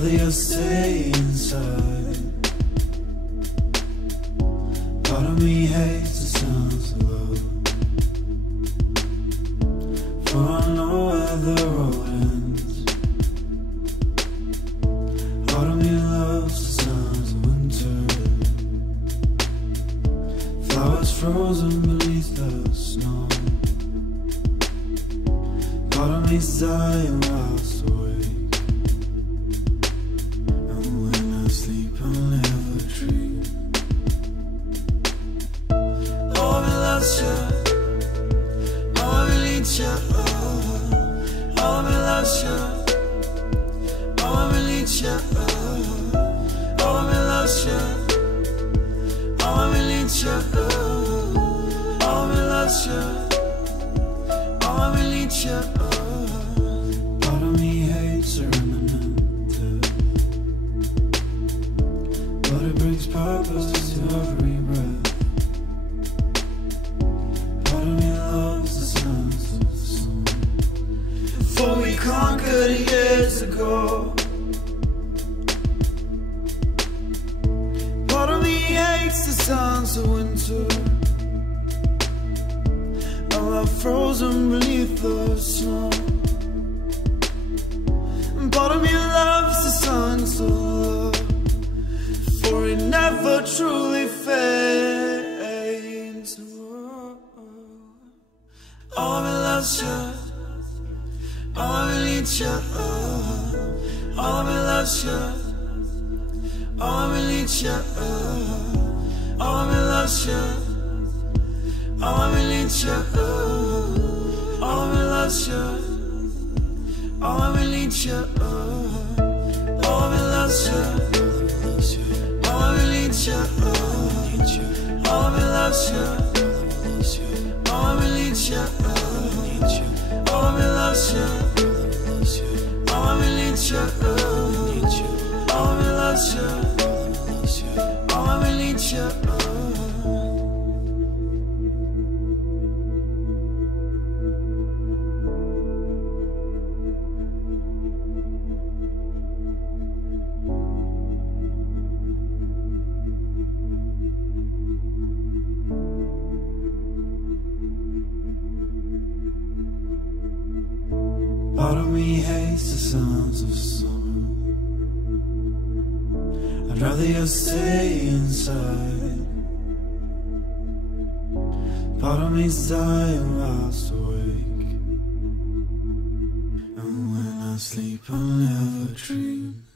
rather you stay inside. Part of me hates the sounds of love, for I know where the road ends. Part of me loves the sounds of winter, flowers frozen beneath the snow. Part of me's dying while I awake, and when I sleep I'll never dream. Oh, me loves you, oh, me needs you, oh, me loves you, oh, me needs you, oh, me loves you, oh, me needs you, oh, me loves you, oh, me needs you. Part of me hates the remnant, but it brings purpose to every breath. Part of me loves the sounds of the sun, for we conquered years ago. Part of me hates the sounds of winter, frozen beneath the snow. And part of me loves the songs of love, for it never truly fades. Oh, me loves you, oh, me needs you, oh, me loves you, oh, me needs you, oh, me loves you, oh, me needs you, oh, me loves you, oh, me needs you, oh, me loves you, oh, me needs you, oh, me loves you, oh, me needs you, oh, me loves you, oh, me needs you, oh, me loves you, oh, me needs you. Part of me hates the sounds of summer, I'd rather you stay inside. Part of me's dying whilst awake, and when I sleep I'll never dream.